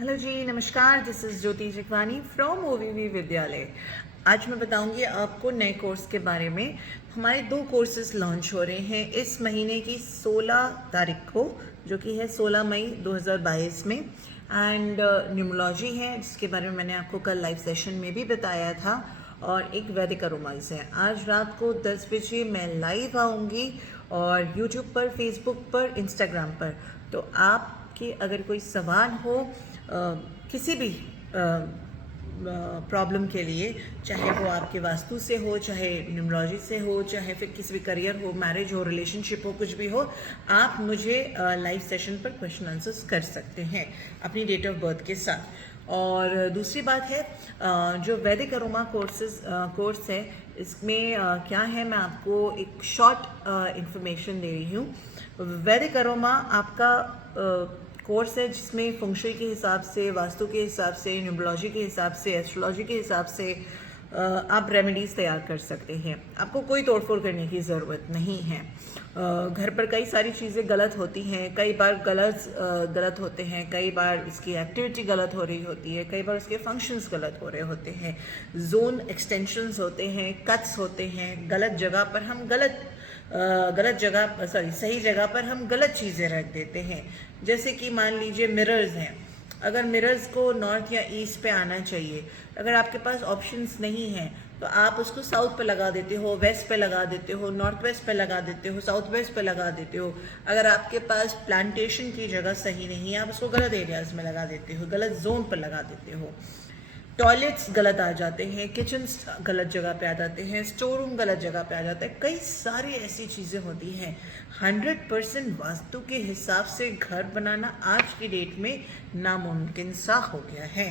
Hello जी, नमस्कार। This is Jyoti जिकवानी from ओवीवी विद्यालय। आज मैं बताऊंगी आपको नए कोर्स के बारे में। हमारे दो कोर्सेज लॉन्च हो रहे हैं इस महीने की 16 तारीख को, जो कि है 16 मई 2022 में। एंड न्यूमोलॉजी है, जिसके बारे में मैंने आपको कल लाइव सेशन में भी बताया था, और एक वैदिक अरोमाज है। आज रात को 10 बजे मैं लाइव आऊँगी, और यूट्यूब पर, फेसबुक पर, इंस्टाग्राम पर। तो आपके अगर कोई सवाल हो किसी भी प्रॉब्लम के लिए, चाहे वो आपके वास्तु से हो, चाहे न्यूमरोलॉजी से हो, चाहे फिर किसी भी करियर हो, मैरिज हो, रिलेशनशिप हो, कुछ भी हो, आप मुझे लाइव सेशन पर क्वेश्चन आंसर्स कर सकते हैं अपनी डेट ऑफ बर्थ के साथ। और दूसरी बात है, जो वैदिक अरोमा कोर्स है, इसमें क्या है, मैं आपको एक शॉर्ट इंफॉर्मेशन दे रही हूँ। वैदिक अरोमा आपका कोर्स है जिसमें फंक्शुई के हिसाब से, वास्तु के हिसाब से, न्यूमरोलॉजी के हिसाब से, एस्ट्रोलॉजी के हिसाब से आप रेमेडीज़ तैयार कर सकते हैं। आपको कोई तोड़फोड़ करने की ज़रूरत नहीं है। घर पर कई सारी चीज़ें गलत होती हैं, कई बार गलत होते हैं, कई बार इसकी एक्टिविटी गलत हो रही होती है, कई बार उसके फंक्शंस गलत हो रहे होते हैं, जोन एक्सटेंशंस होते हैं, कट्स होते हैं, गलत जगह पर हम सही जगह पर हम गलत चीज़ें रख देते हैं। जैसे कि मान लीजिए मिरर्स हैं, अगर मिरर्स को नॉर्थ या ईस्ट पे आना चाहिए, अगर आपके पास ऑप्शंस नहीं हैं तो आप उसको साउथ पे लगा देते हो, वेस्ट पे लगा देते हो, नॉर्थ वेस्ट पे लगा देते हो, साउथ वेस्ट पे लगा देते हो। अगर आपके पास प्लांटेशन की जगह सही नहीं है, आप उसको गलत एरियाज में लगा देते हो, गलत जोन पर लगा देते हो। टॉयलेट्स गलत आ जाते हैं, किचन गलत जगह पे आ जाते हैं, स्टोर रूम गलत जगह पे आ जाता है, कई सारी ऐसी चीज़ें होती हैं। 100% वास्तु के हिसाब से घर बनाना आज की डेट में नामुमकिन सा हो गया है,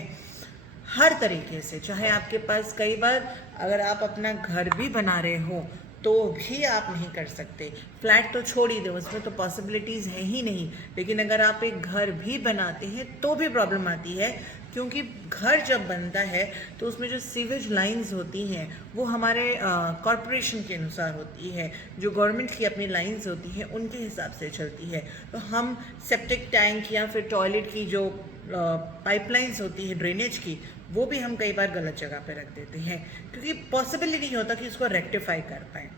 हर तरीके से। चाहे आपके पास, कई बार अगर आप अपना घर भी बना रहे हो तो भी आप नहीं कर सकते। फ्लैट तो छोड़ ही दो, उसमें तो पॉसिबिलिटीज़ है ही नहीं। लेकिन अगर आप एक घर भी बनाते हैं तो भी प्रॉब्लम आती है, क्योंकि घर जब बनता है तो उसमें जो सीवेज लाइंस होती हैं वो हमारे कॉरपोरेशन के अनुसार होती है, जो गवर्नमेंट की अपनी लाइंस होती हैं उनके हिसाब से चलती है। तो हम सेप्टिक टैंक या फिर टॉयलेट की जो पाइपलाइंस होती है ड्रेनेज की, वो भी हम कई बार गलत जगह पे रख देते हैं, क्योंकि पॉसिबल ही नहीं होता कि उसको रेक्टिफाई कर पाए।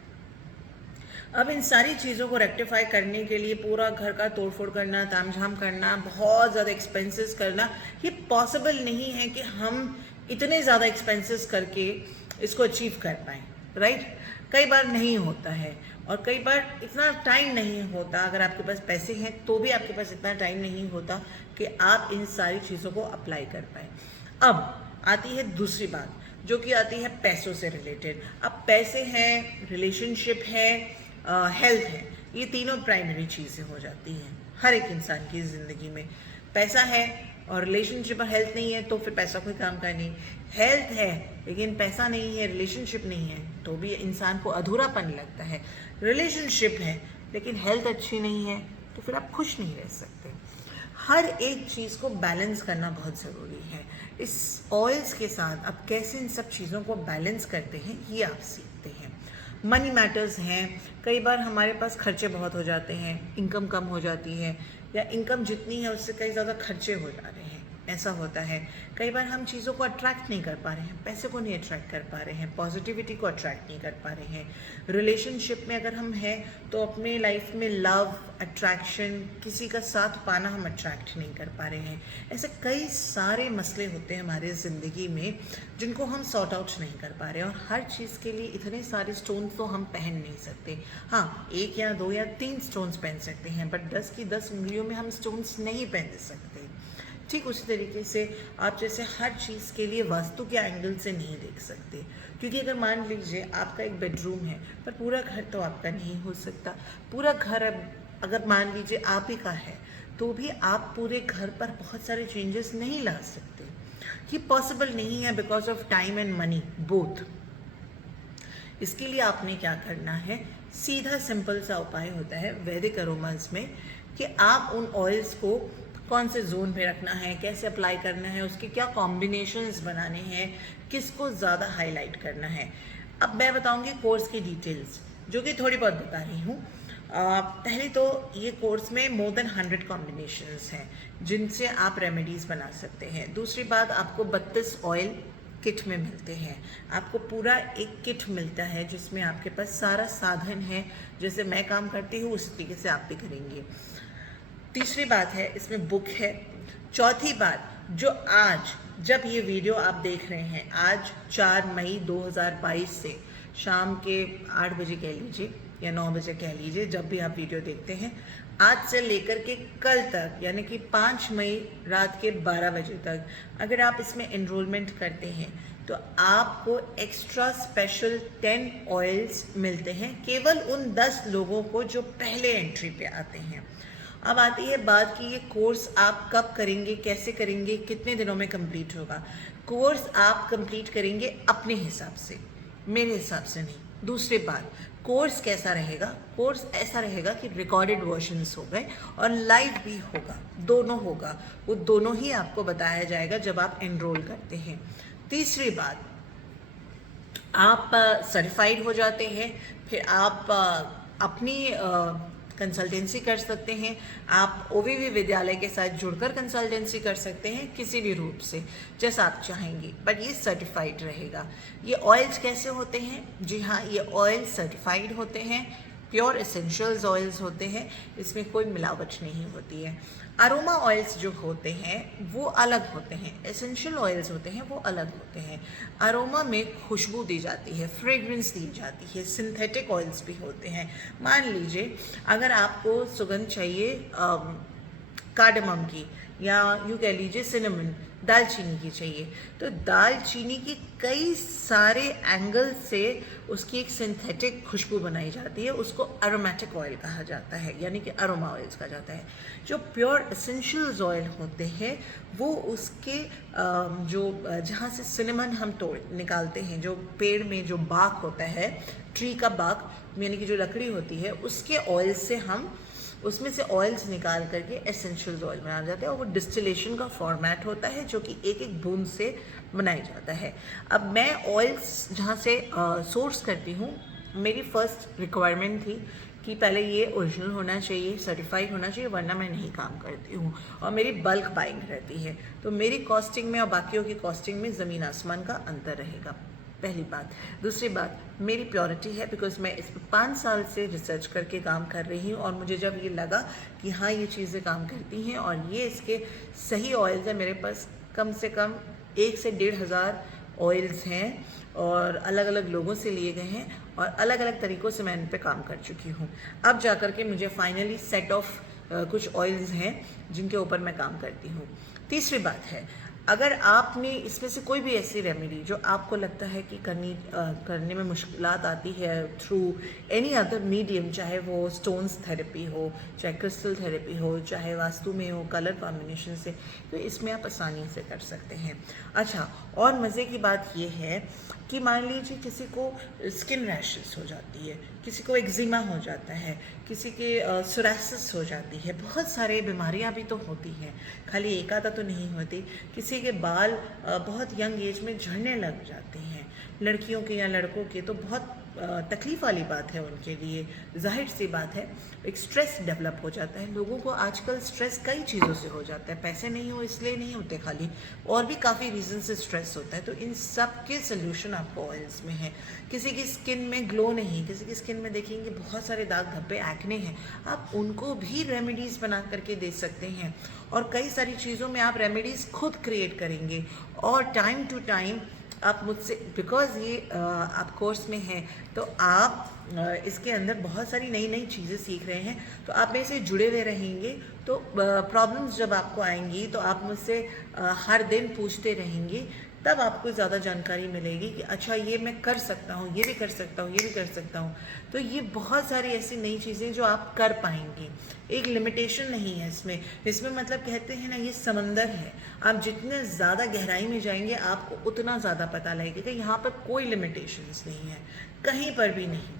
अब इन सारी चीज़ों को रेक्टिफाई करने के लिए पूरा घर का तोड़फोड़ करना, तामझाम करना, बहुत ज़्यादा एक्सपेंसेस करना, ये पॉसिबल नहीं है कि हम इतने ज़्यादा एक्सपेंसेस करके इसको अचीव कर पाएँ, राइट। कई बार नहीं होता है, और कई बार इतना टाइम नहीं होता। अगर आपके पास पैसे हैं तो भी आपके पास इतना टाइम नहीं होता कि आप इन सारी चीज़ों को अप्लाई कर पाएँ। अब आती है दूसरी बात, जो कि आती है पैसों से रिलेटेड। अब पैसे हैं, रिलेशनशिप है, हेल्थ है, ये तीनों प्राइमरी चीज़ें हो जाती हैं हर एक इंसान की ज़िंदगी में। पैसा है और रिलेशनशिप और हेल्थ नहीं है तो फिर पैसा कोई काम का नहीं। हेल्थ है लेकिन पैसा नहीं है, रिलेशनशिप नहीं है, तो भी इंसान को अधूरापन लगता है। रिलेशनशिप है लेकिन हेल्थ अच्छी नहीं है तो फिर आप खुश नहीं रह सकते। हर एक चीज़ को बैलेंस करना बहुत ज़रूरी है। इस ऑयल्स के साथ आप कैसे इन सब चीज़ों को बैलेंस करते हैं ये आप सीखते हैं। मनी मैटर्स हैं, कई बार हमारे पास खर्चे बहुत हो जाते हैं, इनकम कम हो जाती है, या इनकम जितनी है उससे कई ज़्यादा खर्चे हो जा रहे हैं, ऐसा होता है। कई बार हम चीज़ों को अट्रैक्ट नहीं कर पा रहे हैं, पैसे को नहीं अट्रैक्ट कर पा रहे हैं, पॉजिटिविटी को अट्रैक्ट नहीं कर पा रहे हैं। रिलेशनशिप में अगर हम हैं तो अपने लाइफ में लव, अट्रैक्शन, किसी का साथ पाना हम अट्रैक्ट नहीं कर पा रहे हैं। ऐसे कई सारे मसले होते हैं हमारे ज़िंदगी में जिनको हम सॉर्ट आउट नहीं कर पा रहे हैं, और हर चीज़ के लिए इतने सारे स्टोन्स तो हम पहन नहीं सकते। हाँ, 1 या 2 या 3 स्टोन्स पहन सकते हैं, बट 10 की 10 उंगलियों में हम स्टोन्स नहीं पहन सकते। ठीक उसी तरीके से आप जैसे हर चीज़ के लिए वास्तु के एंगल से नहीं देख सकते, क्योंकि अगर मान लीजिए आपका एक बेडरूम है पर पूरा घर तो आपका नहीं हो सकता। पूरा घर अगर मान लीजिए आप ही का है तो भी आप पूरे घर पर बहुत सारे चेंजेस नहीं ला सकते। ये पॉसिबल नहीं है because of time and money both. इसके लिए आपने क्या करना है, सीधा सिंपल सा उपाय होता है वैदिक अरोमास में, कि आप उन ऑयल्स को कौन से जोन पे रखना है, कैसे अप्लाई करना है, उसके क्या कॉम्बिनेशंस बनाने हैं, किसको ज़्यादा हाईलाइट करना है। अब मैं बताऊंगी कोर्स की डिटेल्स, जो कि थोड़ी बहुत बता रही हूँ। पहले तो ये कोर्स में मोर देन 100 कॉम्बिनेशंस हैं जिनसे आप रेमेडीज़ बना सकते हैं। दूसरी बात, आपको 32 ऑयल किट में मिलते हैं। आपको पूरा एक किट मिलता है जिसमें आपके पास सारा साधन है, जैसे मैं काम करती हूँ उस तरीके से आप भी करेंगे। तीसरी बात है, इसमें बुक है। चौथी बात, जो आज जब ये वीडियो आप देख रहे हैं, आज 4 मई 2022 से शाम के 8 बजे कह लीजिए या 9 बजे कह लीजिए, जब भी आप वीडियो देखते हैं, आज से लेकर के कल तक यानी कि 5 मई रात के 12 बजे तक अगर आप इसमें एनरोलमेंट करते हैं तो आपको एक्स्ट्रा स्पेशल 10 ऑयल्स मिलते हैं केवल उन 10 लोगों को जो पहले एंट्री पे आते हैं। अब आती है बात कि ये कोर्स आप कब करेंगे, कैसे करेंगे, कितने दिनों में कंप्लीट होगा। कोर्स आप कंप्लीट करेंगे अपने हिसाब से, मेरे हिसाब से नहीं। दूसरी बात, कोर्स कैसा रहेगा? कोर्स ऐसा रहेगा कि रिकॉर्डेड वर्जन्स हो गए और लाइव भी होगा, दोनों होगा। वो दोनों ही आपको बताया जाएगा जब आप एनरोल करते हैं। तीसरी बात, आप सर्टिफाइड हो जाते हैं, फिर आप अपनी कंसल्टेंसी कर सकते हैं। आप ओवीवी विद्यालय के साथ जुड़कर कंसल्टेंसी कर सकते हैं किसी भी रूप से, जैसा आप चाहेंगे, बट ये सर्टिफाइड रहेगा। ये ऑयल्स कैसे होते हैं? जी हाँ, ये ऑयल सर्टिफाइड होते हैं, प्योर एसेंशियल्स ऑयल्स होते हैं, इसमें कोई मिलावट नहीं होती है। अरोमा ऑयल्स जो होते हैं वो अलग होते हैं, एसेंशियल ऑयल्स होते हैं वो अलग होते हैं। अरोमा में खुशबू दी जाती है, फ्रेग्रेंस दी जाती है। सिंथेटिक ऑयल्स भी होते हैं। मान लीजिए अगर आपको सुगंध चाहिए कार्डमम की, या यूँ कह लीजिए सिनेमन, दालचीनी की चाहिए, तो दालचीनी की कई सारे एंगल से उसकी एक सिंथेटिक खुशबू बनाई जाती है, उसको एरोमेटिक ऑयल कहा जाता है, यानी कि अरोमा ऑयल्स कहा जाता है। जो प्योर एसेंशियल्स ऑयल होते हैं वो उसके जो जहाँ से सिनेमन हम तोड़ निकालते हैं, जो पेड़ में जो बाक होता है, ट्री का बाक यानी कि जो लकड़ी होती है, उसके ऑयल से हम उसमें से ऑयल्स निकाल करके एसेंशियल्स ऑयल बनाया जाता है, और वो डिस्टिलेशन का फॉर्मेट होता है जो कि एक एक बूंद से बनाया जाता है। अब मैं ऑयल्स जहाँ से सोर्स करती हूँ, मेरी फर्स्ट रिक्वायरमेंट थी कि पहले ये ओरिजिनल होना चाहिए, सर्टिफाइड होना चाहिए, वरना मैं नहीं काम करती हूँ, और मेरी बल्क बाइंग रहती है, तो मेरी कॉस्टिंग में और बाकियों की कॉस्टिंग में ज़मीन आसमान का अंतर रहेगा, पहली बात। दूसरी बात, मेरी प्योरिटी है, बिकॉज मैं इस पर 5 साल से रिसर्च करके काम कर रही हूँ, और मुझे जब ये लगा कि हाँ ये चीज़ें काम करती हैं और ये इसके सही ऑयल्स हैं, मेरे पास कम से कम 1 से 1,500 ऑयल्स हैं और अलग अलग लोगों से लिए गए हैं, और अलग अलग तरीक़ों से मैं इन पर काम कर चुकी हूँ। अब जा कर के मुझे फाइनली सेट ऑफ कुछ ऑयल्स हैं जिनके ऊपर मैं काम करती हूँ। तीसरी बात है, अगर आपने इसमें से कोई भी ऐसी रेमेडी जो आपको लगता है कि करने में मुश्किलात आती है थ्रू एनी अदर मीडियम, चाहे वो स्टोन्स थेरेपी हो, चाहे क्रिस्टल थेरेपी हो, चाहे वास्तु में हो, कलर कॉम्बिनेशन से, तो इसमें आप आसानी से कर सकते हैं। अच्छा, और मज़े की बात ये है कि मान लीजिए किसी को स्किन रैशेस हो जाती है, किसी को एक्जिमा हो जाता है, किसी के सोरासिस हो जाती है, बहुत सारे बीमारियां भी तो होती हैं, खाली एक आधा तो नहीं होती। किसी के बाल बहुत यंग एज में झड़ने लग जाते हैं, लड़कियों के या लड़कों के तो बहुत तकलीफ़ वाली बात है उनके लिए, जाहिर सी बात है। एक स्ट्रेस डेवलप हो जाता है लोगों को, आजकल स्ट्रेस कई चीज़ों से हो जाता है, पैसे नहीं हो इसलिए नहीं होते खाली, और भी काफ़ी रीज़न से स्ट्रेस होता है। तो इन सब के सोल्यूशन आपको ऑयल्स में है। किसी की स्किन में ग्लो नहीं, किसी की स्किन में देखेंगे बहुत सारे दाग धब्बे एक्ने हैं, आप उनको भी रेमेडीज़ बना करके दे सकते हैं, और कई सारी चीज़ों में आप रेमेडीज़ खुद क्रिएट करेंगे, और टाइम टू टाइम आप मुझसे, बिकॉज़ ये आप कोर्स में हैं तो आप इसके अंदर बहुत सारी नई नई चीज़ें सीख रहे हैं, तो आप मेरे से जुड़े हुए रहेंगे, तो प्रॉब्लम्स जब आपको आएंगी तो आप मुझसे हर दिन पूछते रहेंगे, तब आपको ज़्यादा जानकारी मिलेगी कि अच्छा ये मैं कर सकता हूँ, ये भी कर सकता हूँ, ये भी कर सकता हूँ। तो ये बहुत सारी ऐसी नई चीज़ें जो आप कर पाएंगे, एक लिमिटेशन नहीं है इसमें मतलब कहते हैं ना, ये समंदर है, आप जितने ज़्यादा गहराई में जाएंगे आपको उतना ज़्यादा पता लगेगा कि यहाँ पर कोई लिमिटेशंस नहीं है, कहीं पर भी नहीं।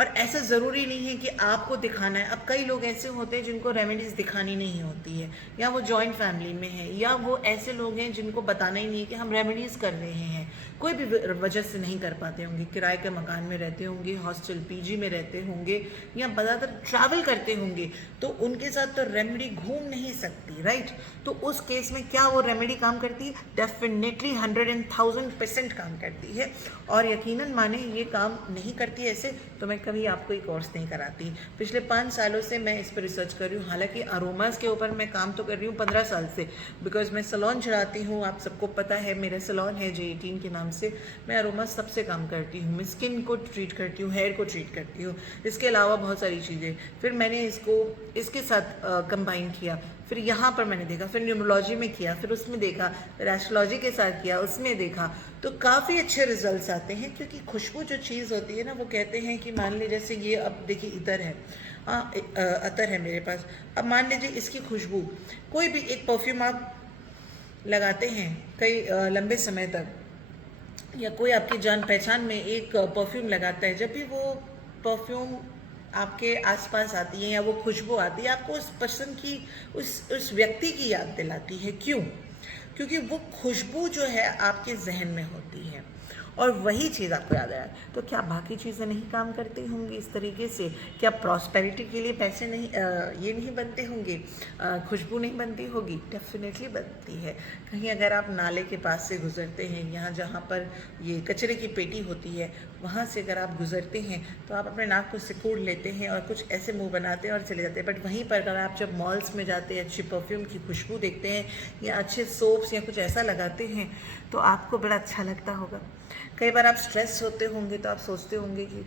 और ऐसा ज़रूरी नहीं है कि आपको दिखाना है। अब कई लोग ऐसे होते हैं जिनको रेमेडीज़ दिखानी नहीं होती है, या वो जॉइंट फैमिली में है, या वो ऐसे लोग हैं जिनको बताना ही नहीं है कि हम रेमेडीज़ कर रहे हैं, कोई भी वजह से नहीं कर पाते होंगे, किराए के मकान में रहते होंगे, हॉस्टल पीजी में रहते होंगे, या ज़्यादातर ट्रैवल करते होंगे, तो उनके साथ तो रेमेडी घूम नहीं सकती, राइट। तो उस केस में क्या वो रेमेडी काम करती है? डेफिनेटली 100,000% काम करती है। और यकीनन माने ये काम नहीं करती ऐसे तो मैं कभी आपको ये कोर्स नहीं कराती। पिछले 5 सालों से मैं इस पर रिसर्च कर रही हूँ, हालांकि अरोमास के ऊपर मैं काम तो कर रही हूँ 15 साल से, बिकॉज मैं सलोन चलाती हूँ, आप सबको पता है मेरा सलोन है J18 के नाम से। मैं अरोमास सबसे काम करती हूँ, मैं स्किन को ट्रीट करती हूँ, हेयर को ट्रीट करती हूँ, इसके अलावा बहुत सारी चीज़ें। फिर मैंने इसको इसके साथ कंबाइन किया, फिर यहाँ पर मैंने देखा, फिर न्यूमरोलॉजी में किया, फिर उसमें देखा, फिर एस्ट्रोलॉजी के साथ किया, उसमें देखा, तो काफ़ी अच्छे रिजल्ट्स आते हैं। क्योंकि खुशबू जो चीज़ होती है ना, वो कहते हैं कि मान लीजिए जैसे ये अब देखिए इधर है, अतर है मेरे पास, अब मान लीजिए इसकी खुशबू, कोई भी एक परफ्यूम आप लगाते हैं कई लंबे समय तक, या कोई आपकी जान पहचान में एक परफ्यूम लगाता है, जब भी वो परफ्यूम आपके आसपास आती है या वो खुशबू आती है, आपको उस पर्सन की, उस व्यक्ति की याद दिलाती है। क्यों? क्योंकि वो खुशबू जो है आपके जहन में होती है और वही चीज़ आपको याद आया। तो क्या बाकी चीज़ें नहीं काम करती होंगी इस तरीके से? क्या प्रॉस्पेरिटी के लिए पैसे नहीं ये नहीं बनते होंगे, खुशबू नहीं बनती होगी? डेफिनेटली बनती है। कहीं अगर आप नाले के पास से गुजरते हैं, यहाँ जहाँ पर ये कचरे की पेटी होती है, वहाँ से अगर आप गुजरते हैं तो आप अपने नाक को सिकोड़ लेते हैं और कुछ ऐसे मुंह बनाते हैं और चले जाते हैं। बट वहीं पर अगर आप जब मॉल्स में जाते हैं, अच्छी परफ्यूम की खुशबू देखते हैं या अच्छे सोप्स या कुछ ऐसा लगाते हैं, तो आपको बड़ा अच्छा लगता होगा। कई बार आप स्ट्रेस होते होंगे तो आप सोचते होंगे कि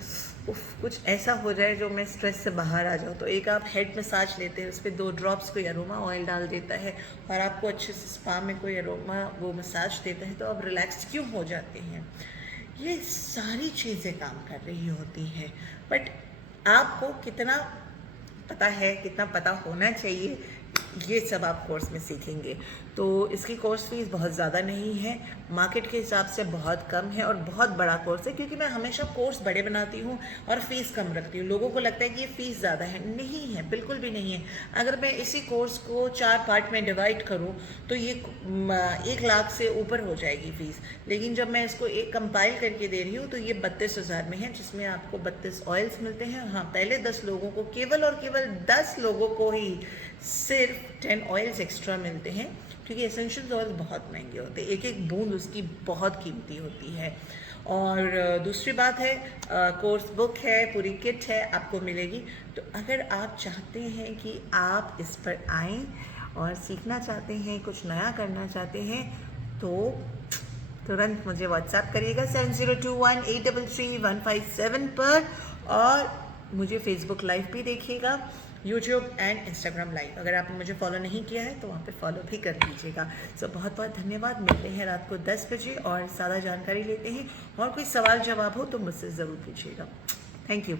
उफ, कुछ ऐसा हो जाए जो मैं स्ट्रेस से बाहर आ जाऊँ, तो एक आप हेड मसाज लेते हैं, उस पर 2 ड्रॉप्स कोई अरोमा ऑयल डाल देता है और आपको अच्छे से स्पा में कोई अरोमा वो मसाज देता है, तो आप रिलैक्स क्यों हो जाते हैं। ये सारी चीज़ें काम कर रही होती हैं, बट आपको कितना पता है, कितना पता होना चाहिए, ये सब आप कोर्स में सीखेंगे। तो इसकी कोर्स फीस बहुत ज़्यादा नहीं है, मार्केट के हिसाब से बहुत कम है और बहुत बड़ा कोर्स है, क्योंकि मैं हमेशा कोर्स बड़े बनाती हूँ और फ़ीस कम रखती हूँ। लोगों को लगता है कि ये फ़ीस ज़्यादा है, नहीं है, बिल्कुल भी नहीं है। अगर मैं इसी कोर्स को 4 पार्ट में डिवाइड करूँ तो ये 1 लाख से ऊपर हो जाएगी फ़ीस, लेकिन जब मैं इसको एक कंपाइल करके दे रही हूँ तो ये 32,000 में है, जिसमें आपको 32 ऑयल्स मिलते हैं। हाँ, पहले 10 लोगों को, केवल और केवल 10 लोगों को ही सिर्फ 10 ऑयल्स एक्स्ट्रा मिलते हैं, क्योंकि एसेंशियल ऑयल बहुत महंगे होते हैं, एक एक बूंद उसकी बहुत कीमती होती है। और दूसरी बात है, कोर्स बुक है, पूरी किट है, आपको मिलेगी। तो अगर आप चाहते हैं कि आप इस पर आएँ और सीखना चाहते हैं, कुछ नया करना चाहते हैं, तो तुरंत मुझे व्हाट्सएप करिएगा 7021833157 पर, और मुझे फेसबुक लाइव भी देखिएगा, यूट्यूब एंड इंस्टाग्राम लाइव। अगर आपने मुझे फॉलो नहीं किया है तो वहाँ पे फॉलो भी कर दीजिएगा। सो बहुत बहुत धन्यवाद। मिलते हैं रात को 10 बजे और ज़्यादा जानकारी लेते हैं, और कोई सवाल जवाब हो तो मुझसे ज़रूर पूछिएगा। Thank you.